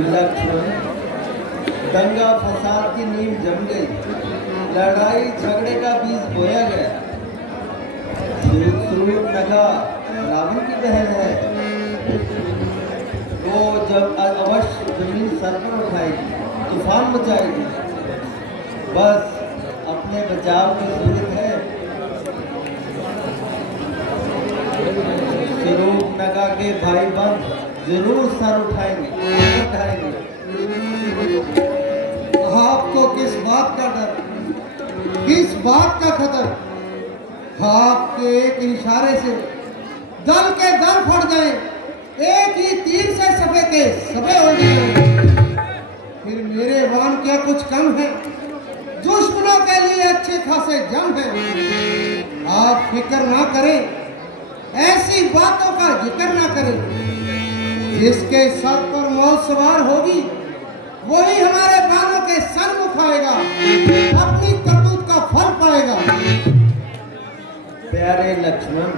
लक्ष्मण, दंगा फसाद की नींव जम गई, लड़ाई झगड़े का बीज बोया गया। सूर्पनखा रावण की बहन है, वो जब अवश्य जमीन सर पर उठाएगी, तूफान मचाएगी। बस अपने बचाव की जरूरत है। सूर्पनखा के भाई बंद जरूर सर उठाएंगे। आपको किस बात का डर, किस बात का खतर? आपके एक इशारे से दल के दल फट गए, एक ही तीर से सबे के सबे उड़ गए। फिर मेरे वान क्या कुछ कम है? दुश्मनों के लिए अच्छे खासे जंग है। आप फिक्र ना करें, ऐसी बातों का जिक्र ना करें। जिसके सर पर मौत सवार होगी वही हमारे बालों के सन्मुख आएगा, अपनी करतूत का फल पाएगा। प्यारे लक्ष्मण,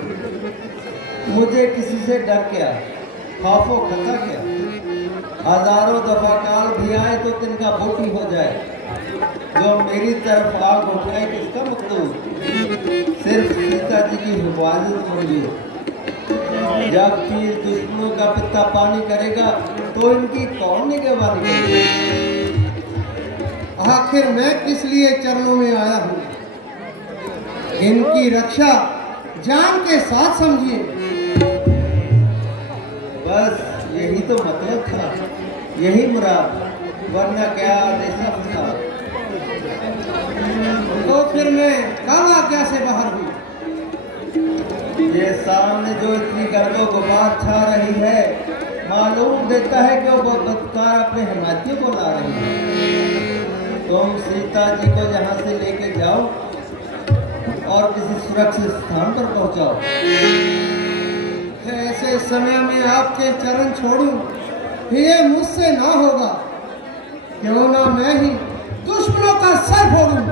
मुझे किसी से डर क्या, खौफो खतरा क्या? हजारों दफा काल भी आए तो तिनका बोटी हो जाए। जो मेरी तरफ आग उठाए किसका मकसूद? सिर्फ सीता जी की हिफाजत मंजूर। जब तीर दुश्मनों का पिता पानी करेगा तो इनकी कौन निगरानी करेगा? आखिर मैं किस लिए चरणों में आया हूँ? इनकी रक्षा जान के साथ समझिए। बस यही तो मतलब था, यही मुराद, वरना क्या आदेश था। तो फिर मैं कल आज्ञा से बाहर हूँ। ये सामने जो इतनी गर्दो गुबार छा रही है, मालूम देता है कि वो बदकार अपने हिमायतियों को ला रही है। तुम सीता जी को यहाँ से लेके जाओ और किसी सुरक्षित स्थान पर पहुँचाओ। ऐसे समय में आपके चरण छोड़ूं, ये मुझसे ना होगा। क्यों ना मैं ही दुश्मनों का सर फोड़ूं।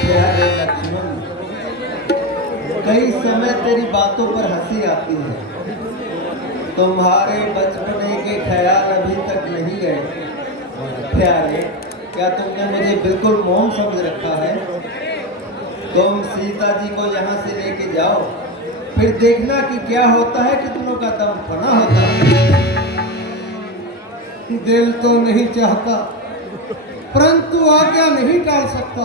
प्यारे लक्ष्मण, कई समय तेरी बातों पर हंसी आती है। तुम्हारे बचपने के ख्याल अभी तक नहीं गए। प्यारे, क्या तुमने मुझे बिल्कुल मौन समझ रखा है? तुम सीता जी को यहाँ से लेके जाओ, फिर देखना कि क्या होता है, कितनों का दम फना होता है। दिल तो नहीं चाहता, परंतु आज्ञा नहीं टाल सकता।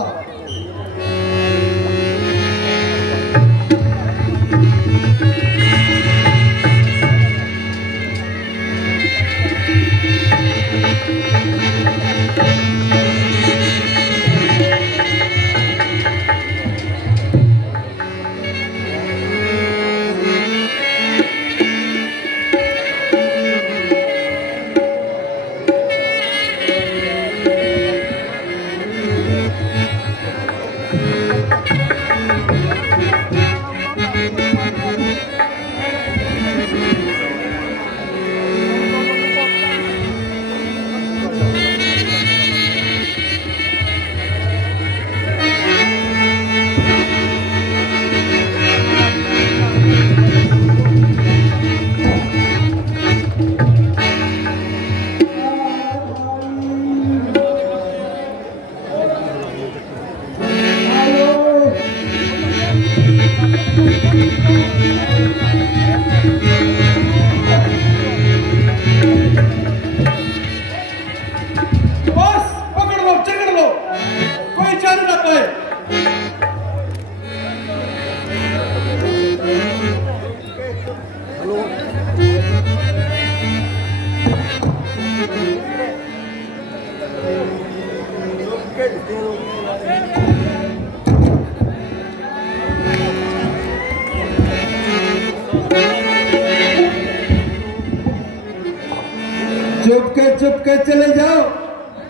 चुपके चले जाओ,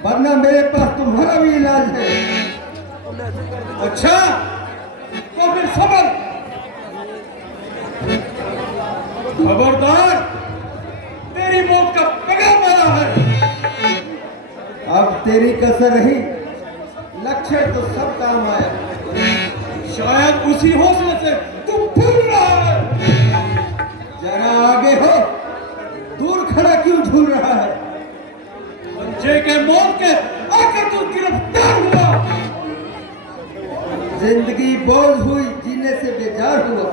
वरना मेरे पास तुम्हारा भी इलाज है। अच्छा, तो फिर सबर। खबरदार, तेरी मौत का पैगाम आया है। अब तेरी कसर रही, लक्ष्य तो सब काम आया। शायद उसी हौसले से तू फूल रहा है। जरा आगे हो, दूर खड़ा क्यों झूल ये मौत के आकर तू गिरफ्तार हुआ। जिंदगी बोझ हुई, जीने से बेजार हुआ।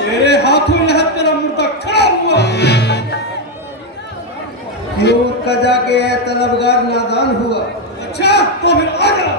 तेरे हाथों यह तेरा मुर्दा खड़ा हुआ। क्यों कजा के है तलबगार नादान हुआ। अच्छा तो फिर आजा।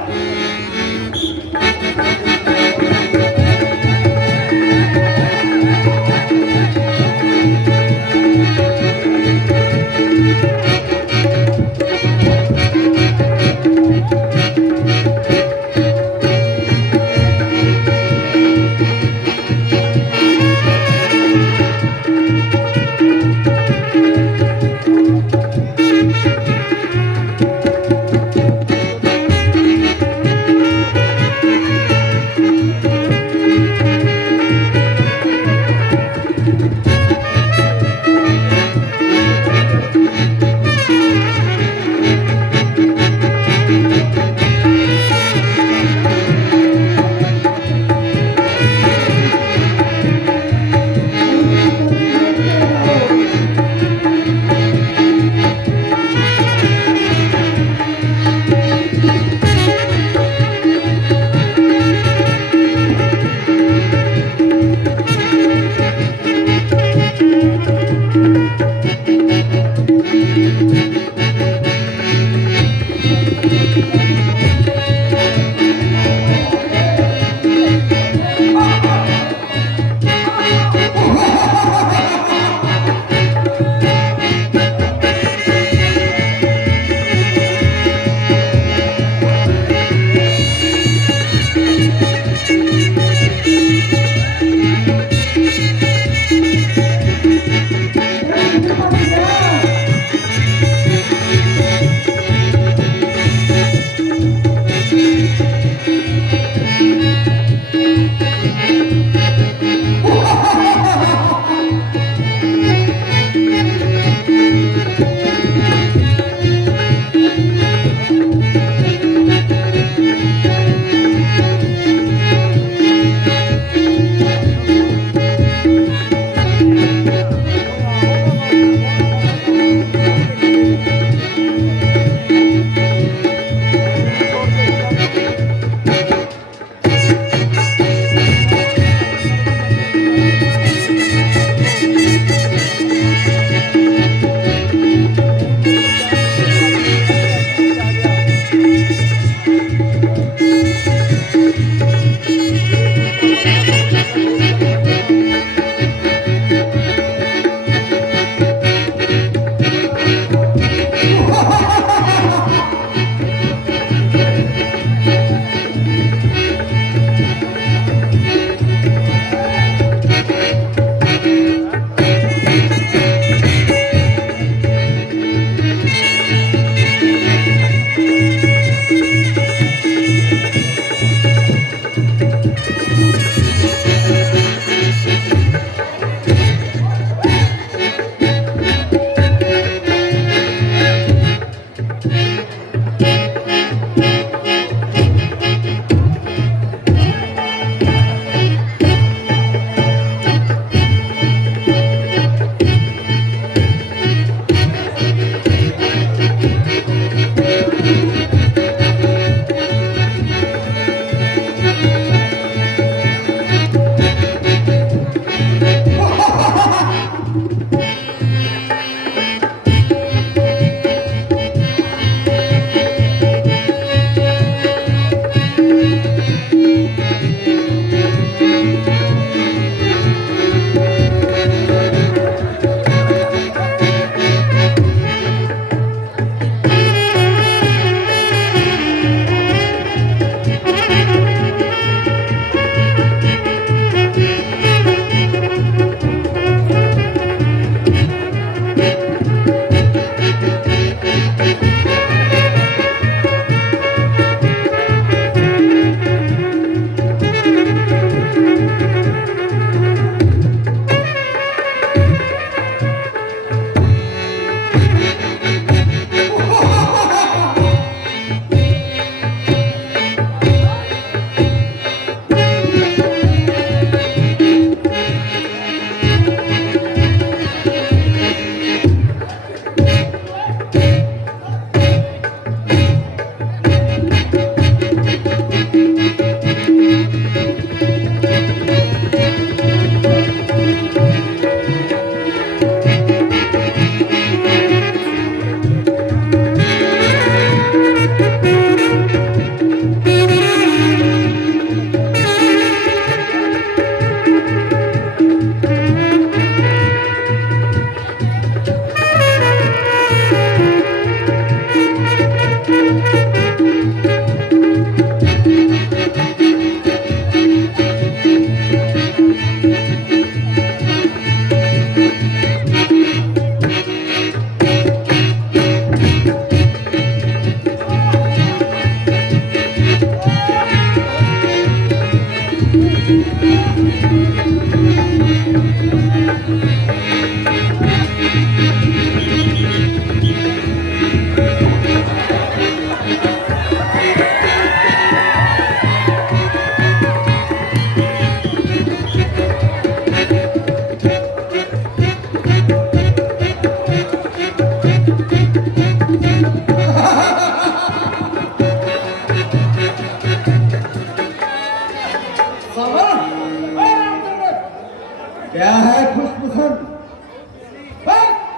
क्या है खुशपसंद?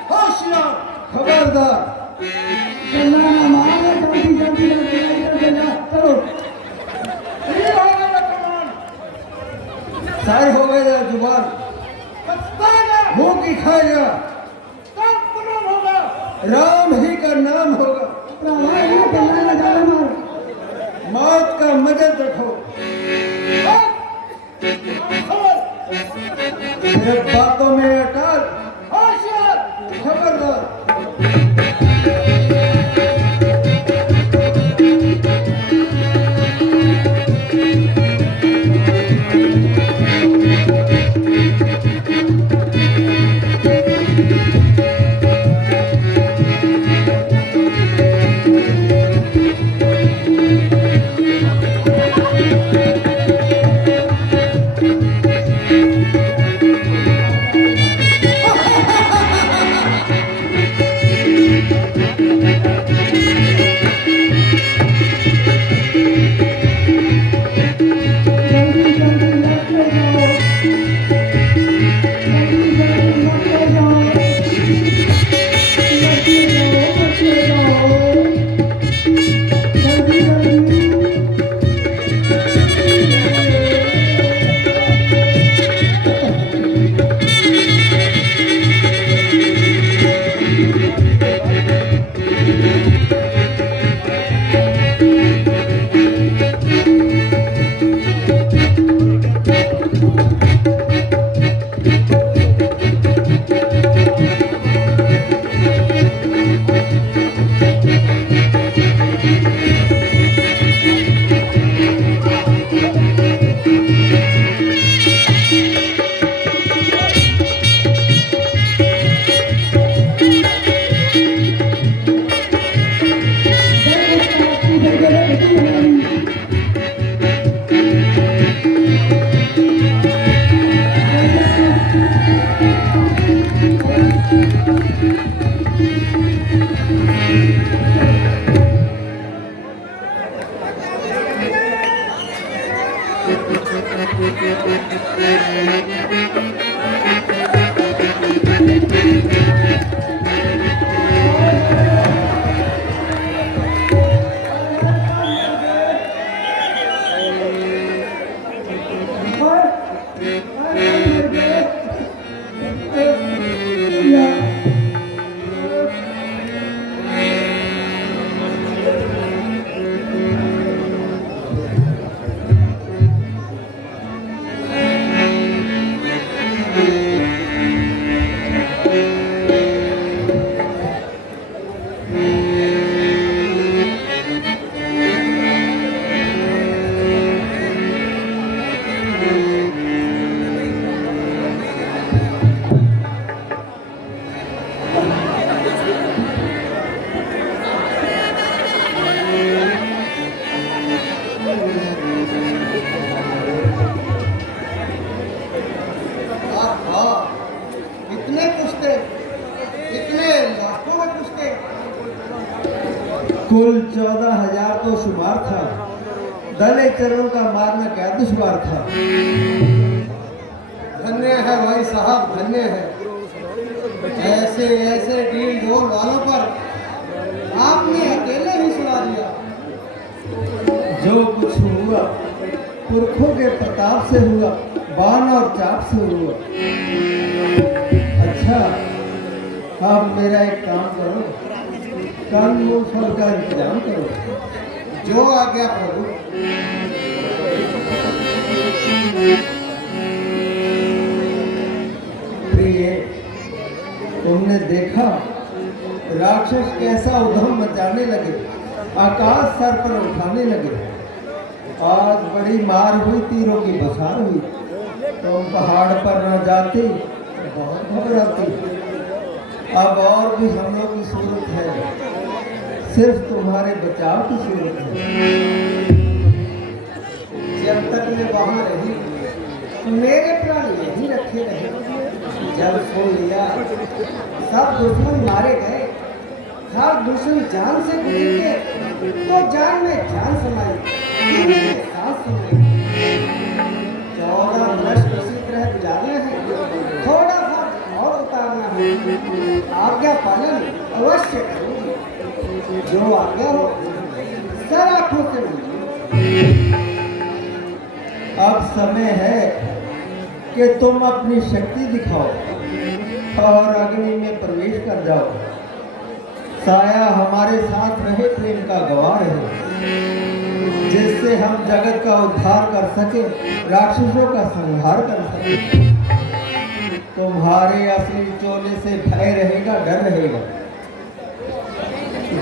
होशियार खबरदार, चलना मारे जल्दी जल्दी चलो ये हो गया कमान सारी हो गए जुबान, पछताएगा मुंह की खाएगा, तब पुनः होगा राम ही का नाम होगा। मौत का मजा देखो, मेरे बातों में अटल, होशियार खबरदार। कुल 14,000 तो शुमार था, दले चरों का मारना क्या दुश्वार था। धन्य है भाई साहब, धन्य है। ऐसे ऐसे डील डोल वालों पर आपने अकेले ही सुना दिया। जो कुछ हुआ पुरखों के प्रताप से हुआ, बाण और चाप से हुआ। अच्छा, अब मेरा एक काम करो, कान मुंह फल का इंतजाम करो। जो आ गया प्रभु। प्रिय, तुमने देखा राक्षस कैसा उधम मचाने लगे, आकाश सर पर उठाने लगे। आज बड़ी मार हुई, तीरों की बसार हुई। तुम पहाड़ पर न जाती तो बहुत घबराती। अब और भी हमलों की सूरत है, सिर्फ तुम्हारे बचाव की सूरत है। जब तक मैं वहां रही मेरे प्राण यहीं रखे रहे। जब सुन लिया सब दुश्मन मारे गए, हर दुश्मन जान से गुजरे तो जान में जान समाई, दिल में सांस समाई। 14 वर्ष उसी तरह गुजारने हैं, थोड़ा सा और उतारना है। आज्ञा पालन अवश्य करूंगी, जो आज्ञा हो सर आंखों से मिली। अब समय है कि तुम अपनी शक्ति दिखाओ और अग्नि में प्रवेश कर जाओ। साया हमारे साथ रहे प्रेम का गवाह है, जिससे हम जगत का उद्धार कर सके, राक्षसों का संहार कर सके। तुम्हारे असली चोले से भय रहेगा, डर रहेगा।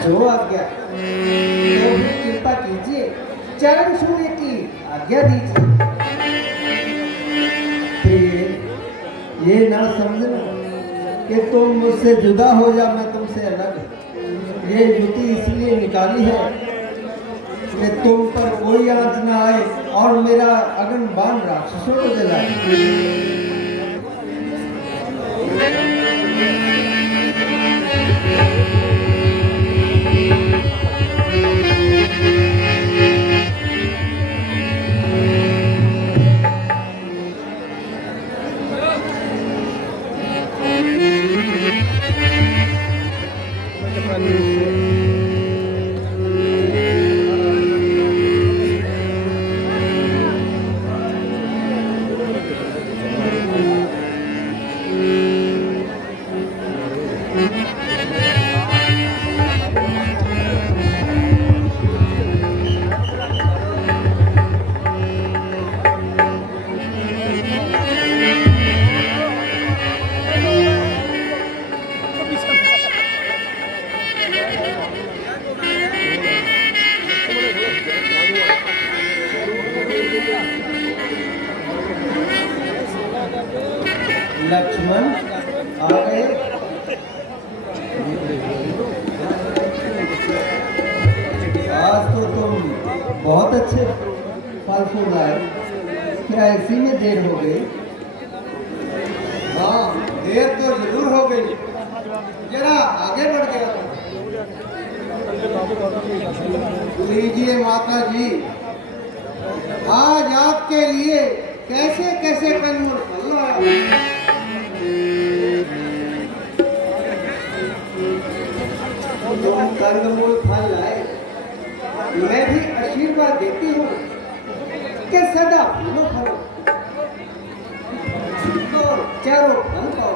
जो आज्ञा तो भी कृपा कीजिए, चरण छूने की आज्ञा दीजिए। प्रिय, ये ना समझना कि तुम मुझसे जुदा हो या मैं तुमसे अलग। ये युति इसलिए निकाली है कि तुम पर कोई आंच ना आए और मेरा अग्नि बाण राक्षसों को जलाए। लक्ष्मण आ गए। आज तो तुम बहुत अच्छे फल फूल आए। क्या इसी में देर हो गई? हाँ, देर तो जरूर हो गई, जरा आगे बढ़ गया था। लीजिए माता जी, आज आपके लिए कैसे कैसे कंदमूल फल लाया। तुम कंदमूल फल लाए, मैं भी आशीर्वाद देती हूँ कि सदा फूलो फलो, तो चारों फल पाओ।